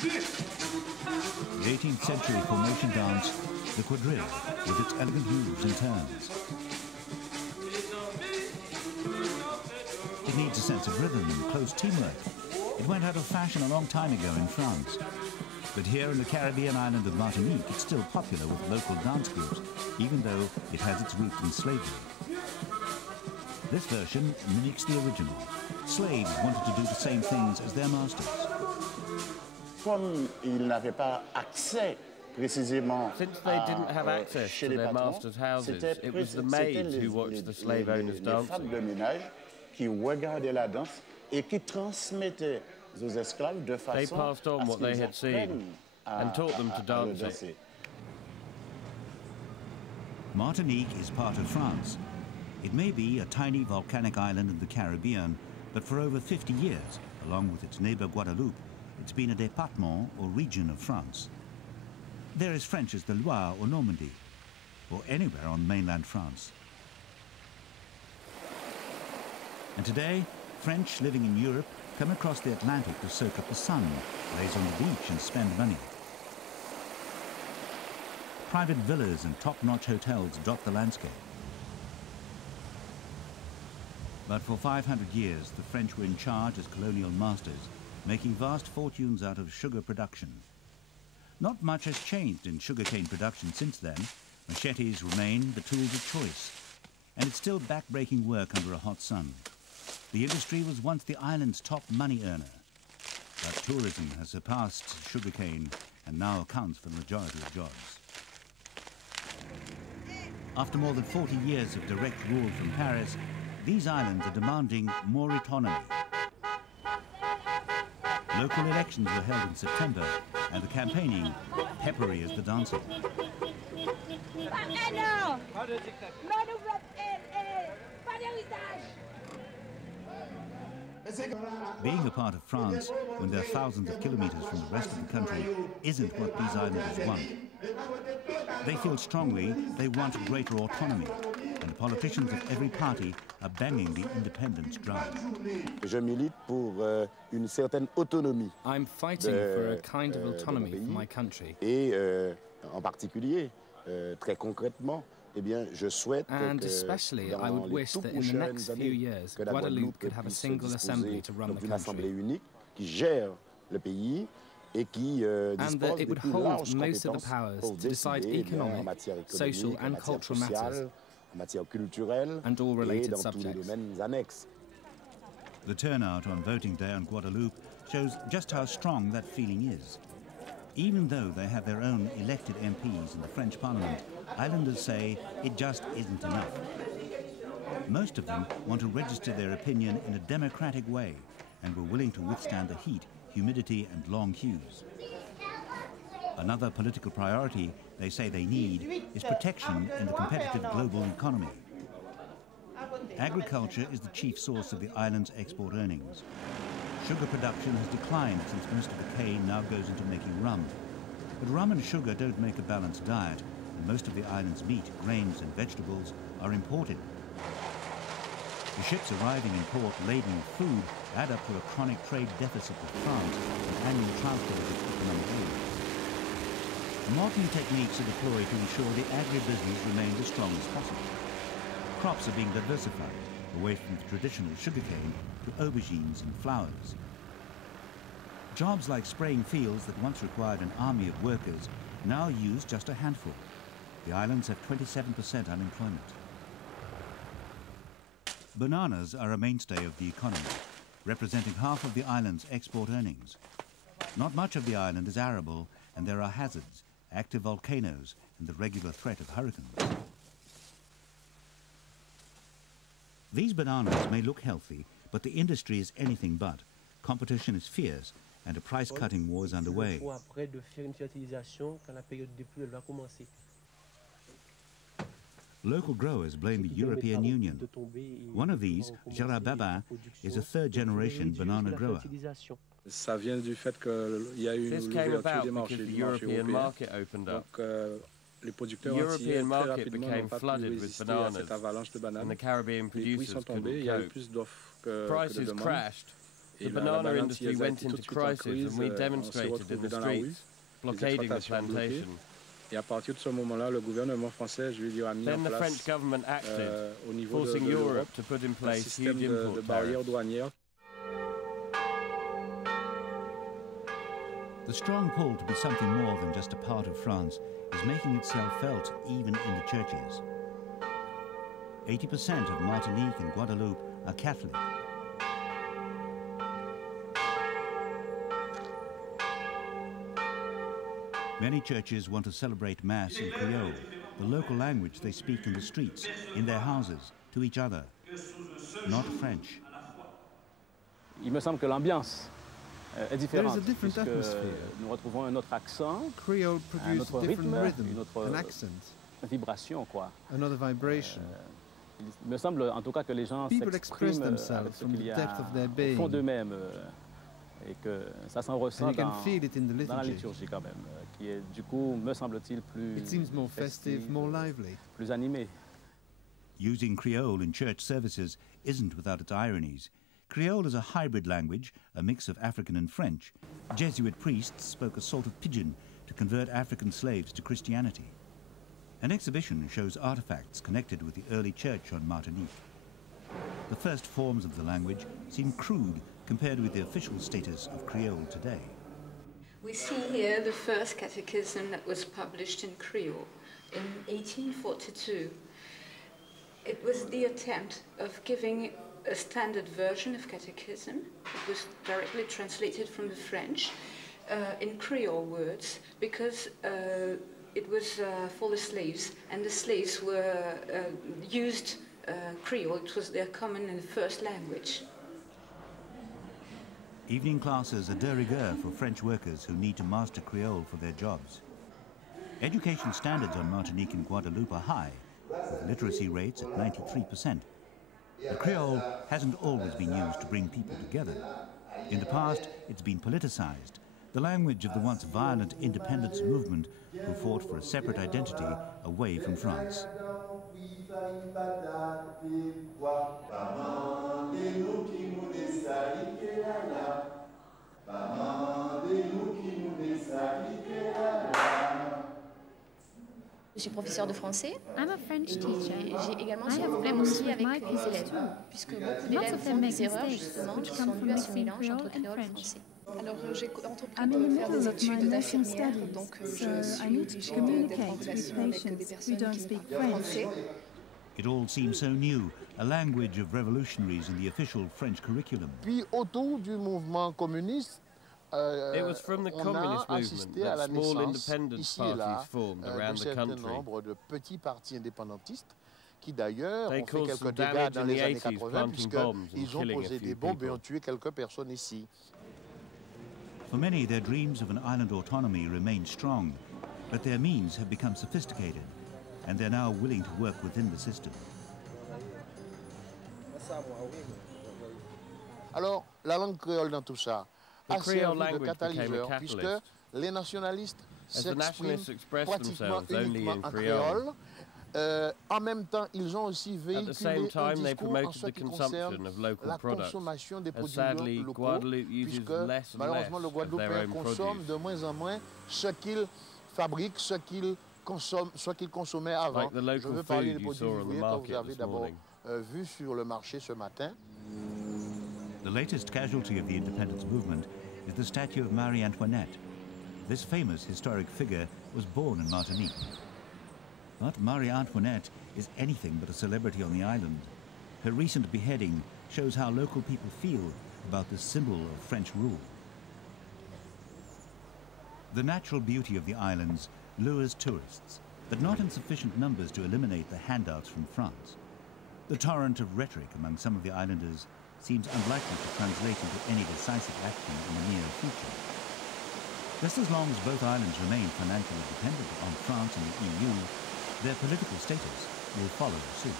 The 18th century formation dance, the quadrille, with its elegant moves and turns. It needs a sense of rhythm and close teamwork. It went out of fashion a long time ago in France. But here in the Caribbean island of Martinique, it's still popular with local dance groups, even though it has its roots in slavery. This version mimics the original. Slaves wanted to do the same things as their masters. Comme ils n'avaient pas accès précisément Since they didn't have access to their masters' houses, it was the maids who watched the slave owners dancing. Les femmes de ménage qui regardaient la danse et qui transmettaient aux esclaves de façon they passed on what they had seen and taught them to dance it. Martinique is part of France. It may be a tiny volcanic island in the Caribbean, but for over 50 years, along with its neighbor Guadeloupe, it's been a département or region of France. They're as French as the Loire or Normandy, or anywhere on mainland France. And today, French living in Europe come across the Atlantic to soak up the sun, laze on the beach and spend money. Private villas and top-notch hotels dot the landscape. But for 500 years, the French were in charge as colonial masters, making vast fortunes out of sugar production. Not much has changed in sugarcane production since then. Machetes remain the tools of choice, and it's still back-breaking work under a hot sun. The industry was once the island's top money earner, but tourism has surpassed sugarcane and now accounts for the majority of jobs. After more than 40 years of direct rule from Paris, these islands are demanding more autonomy. Local elections were held in September, and the campaigning, peppery as the dancing. Being a part of France, when they're thousands of kilometers from the rest of the country, isn't what these islanders want. They feel strongly they want greater autonomy, and the politicians of every party are banging the independence drum. Je milite pour une certaine autonomie. I'm fighting for a kind of autonomy for my country. Et en particulier, très concrètement, eh bien, je souhaite and especially, I would wish that in the next few years, Guadeloupe could have a single assembly to run the country. Unique qui gère le pays et qui and that it would hold most of the powers to decide economic, social and cultural matters, and all related subjects. The turnout on voting day on Guadeloupe shows just how strong that feeling is. Even though they have their own elected MPs in the French Parliament, islanders say it just isn't enough. Most of them want to register their opinion in a democratic way and were willing to withstand the heat, humidity and long queues. Another political priority they say they need is protection in the competitive global economy. Agriculture is the chief source of the island's export earnings. Sugar production has declined since most of the cane now goes into making rum. But rum and sugar don't make a balanced diet, and most of the island's meat, grains and vegetables are imported. The ships arriving in port laden with food add up to a chronic trade deficit with France and annual transport of economic aid. Modern techniques are deployed to ensure the agribusiness remains as strong as possible. Crops are being diversified, away from the traditional sugarcane to aubergines and flowers. Jobs like spraying fields that once required an army of workers now use just a handful. The islands have 27% unemployment. Bananas are a mainstay of the economy, representing half of the island's export earnings. Not much of the island is arable, and there are hazards, active volcanoes, and the regular threat of hurricanes. These bananas may look healthy, but the industry is anything but. Competition is fierce, and a price-cutting war is underway. Local growers blame the European Union. One of these, Gerard Babin, is a third-generation banana grower. Ça vient du fait qu'il y a eu une ouverture des marchés européens. Donc, les producteurs entiers très rapidement n'ont pas pu résister à cette avalanche de bananes. Les prix sont tombés, il y a eu plus d'offres que de demandes. The banana industry went into crisis and we demonstrated in the streets, blockading the plantation. Et à partir de ce moment-là, le gouvernement français, je veux dire, a mis en place, au niveau forcing Europe to put in place un système de barrières douanières. The strong pull to be something more than just a part of France is making itself felt even in the churches. 80% of Martinique and Guadeloupe are Catholic. Many churches want to celebrate Mass in Creole, the local language they speak in the streets, in their houses, to each other, not French. Il me semble que l'ambiance est différente. There is a different atmosphere. Nous retrouvons un autre accent, Creole produces a different rhythm, an accent, vibration, quoi. Another vibration. Il me semble en tout cas que les gens s'expriment avec ce qu'il y a au fond d'eux-mêmes et que ça s'en ressent dans la liturgie quand même, qui est du coup, me semble-t-il, plus festive, plus animé. Using Creole in church services isn't without its ironies. Creole is a hybrid language, a mix of African and French. Jesuit priests spoke a sort of pidgin to convert African slaves to Christianity. An exhibition shows artifacts connected with the early church on Martinique. The first forms of the language seem crude compared with the official status of Creole today. We see here the first catechism that was published in Creole in 1842. It was the attempt of giving a standard version of catechism. It was directly translated from the French in Creole words because it was for the slaves, and the slaves were used Creole. It was their common and first language. Evening classes are de rigueur for French workers who need to master Creole for their jobs. Education standards on Martinique and Guadeloupe are high, with literacy rates at 93%. But Creole hasn't always been used to bring people together. In the past, it's been politicized, the language of the once violent independence movement who fought for a separate identity away from France. Je suis professeur de français. I'm a French teacher. J'ai également ce problème aussi avec les élèves, puisque beaucoup d'élèves font des erreurs justement qui sont dues à ce mélange entre créole et français. Alors j'ai entrepris de faire des études d'infirmière, donc je suis obligée d'être en relation avec des personnes qui parlent français. It all seems so new, a language of revolutionaries in the official French curriculum. Puis autour du mouvement communiste, it was from the communist movement that small independence parties formed around the country. Nombre de petits partis indépendantistes qui d'ailleurs ont fait quelques dégâts dans les années 80 puisqu'ils ont posé des bombes et ont tué quelques personnes ici. For many, their dreams of an island autonomy remain strong, but their means have become sophisticated, and they're now willing to work within the system. Alors, la langue créole dans tout ça a servi de catalyseur puisque les nationalistes s'expriment pratiquement uniquement en créole. En même temps, ils ont aussi véhiculé un discours en ce qui concerne la consommation des produits locaux, puisque malheureusement le Guadeloupéen consomme de moins en moins ce qu'il fabrique, ce qu'il consommait avant. Je veux parler des produits vivriers que vous avez d'abord vus sur le marché ce matin. The latest casualty of the independence movement is the statue of Marie Antoinette. This famous historic figure was born in Martinique. But Marie Antoinette is anything but a celebrity on the island. Her recent beheading shows how local people feel about this symbol of French rule. The natural beauty of the islands lures tourists, but not in sufficient numbers to eliminate the handouts from France. The torrent of rhetoric among some of the islanders seems unlikely to translate into any decisive action in the near future. Just as long as both islands remain financially dependent on France and the EU, their political status will follow suit.